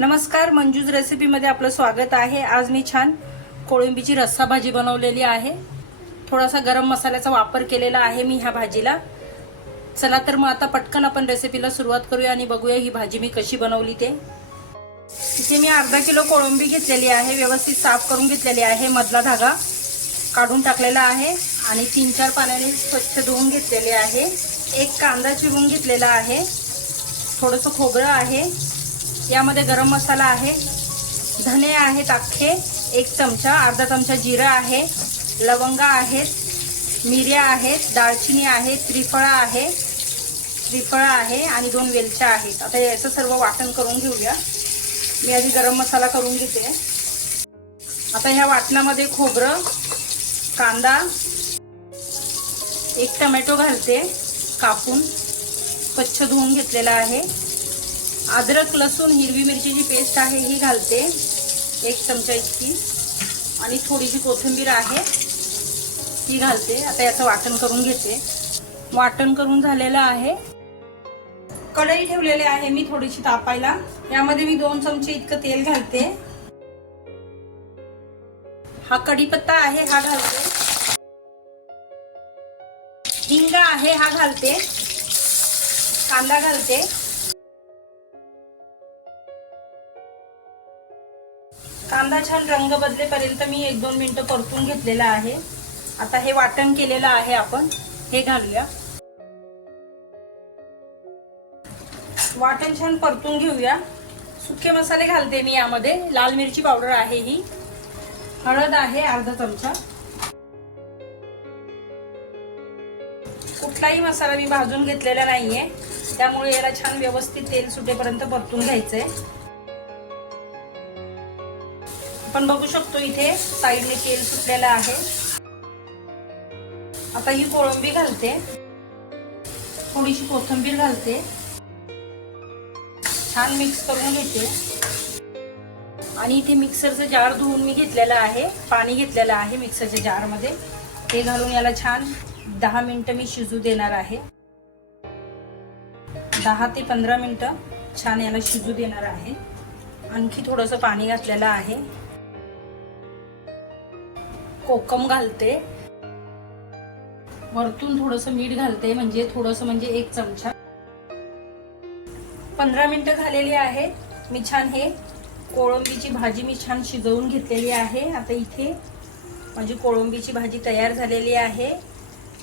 नमस्कार मंजूज रेसिपीमध्ये आपलं स्वागत आहे. आज मी छान कोळंबीची रस्सा भाजी बनवलेली आहे. थोडासा गरम मसाल्याचा वापर केलेला आहे मी ह्या भाजीला. चला तर मग आता पटकन आपण रेसिपीला सुरुवात करूया आणि बघूया ही भाजी मी कशी बनवली ते. इथे मी अर्धा किलो कोळंबी घेतलेली आहे व्यवस्थित साफ करून घेतलेली आहे. मधला धागा काढून टाकलेला आहे आणि तीन चार पाण्याने स्वच्छ धुवून घेतलेले आहे. एक कांदा चिरून घेतलेला आहे. थोडंसं खोबरं आहे. यामध्ये गरम मसाला आहे धने आहेत अख्खे एक चमचा अर्धा चमचा जिरा आहे लवंगा आहेत मिऱ्या आहेत दालचिनी आहे त्रिफळा आहे त्रिफळा आहे आणि दोन वेलच्या आहेत. आता याचं सर्व वाटण करून घेऊया. मी आधी गरम मसाला करून घेते. आता ह्या वाटणामध्ये खोबरं कांदा एक टमॅटो घालते कापून स्वच्छ धुवून घेतलेला आहे. अद्रक लसूण हिरवी मिरचीची पेस्ट आहे ही घालते. एक चमचा इतकी. आणि थोडीशी कोथिंबीर आहे ती घालते. आता याचं वाटण करून घेते. वाटण करून झालेलं आहे. कढई ठेवलेली आहे मी थोडीशी तापायला. यामध्ये मी दोन चमचे इतकं तेल घालते. हा कढीपत्ता आहे हा घालते. हिंग आहे हा घालते. कांदा घालते. कांदा छान रंग बदलेपर्यंत मी एक दोन मिनिटं परतून घेतलेला आहे. आता हे वाटण केलेलं आहे आपण. हे घालूया. वाटण छान परतून घेऊया. सुके मसाले घालते मी यामध्ये. लाल मिरची पावडर आहे ही. हळद आहे अर्धा चमचा. कुठलाही मसाला मी भाजून घेतलेला नाहीये. त्यामुळे याला छान व्यवस्थित तेल सुटेपर्यंत परतून घ्यायचंय. आपण बघू शकतो इथे साईडने तेल सुटलेलं आहे. आता ही कोळंबी घालते. थोडीशी कोथिंबीर घालते. छान मिक्स करून घेते. आणि इथे मिक्सरचं जार धुवून मी घेतलेलं आहे. पाणी घेतलेलं आहे मिक्सरच्या जारमध्ये ते घालून याला छान दहा मिनटं मी शिजू देणार आहे. दहा ते पंधरा मिनटं छान याला शिजू देणार आहे. आणखी थोडंसं पाणी घातलेलं आहे. कोकम घालते. वरतून थोडंसं मीठ घालते म्हणजे थोडंसं म्हणजे एक चमचा. पंधरा मिनिटं झालेली आहे मी छान हे कोळंबीची भाजी मी छान शिजवून घेतलेली आहे. आता इथे माझी कोळंबीची भाजी तयार झालेली आहे.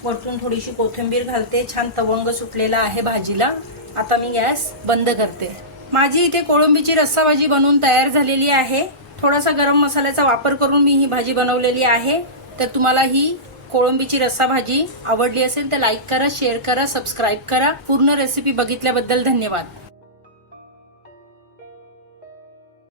वरतून थोडीशी कोथिंबीर घालते. छान तवंग सुटलेला आहे भाजीला. आता मी गॅस बंद करते. माझी इथे कोळंबीची रस्सा भाजी बनवून तयार झालेली आहे. थोडासा गरम मसाल्याचा वापर करून मी ही भाजी बनवलेली आहे. तर तुम्हाला ही कोळंबीची रस्सा भाजी आवडली असेल तर लाईक करा शेअर करा सबस्क्राईब करा. पूर्ण रेसिपी बघितल्याबद्दल धन्यवाद.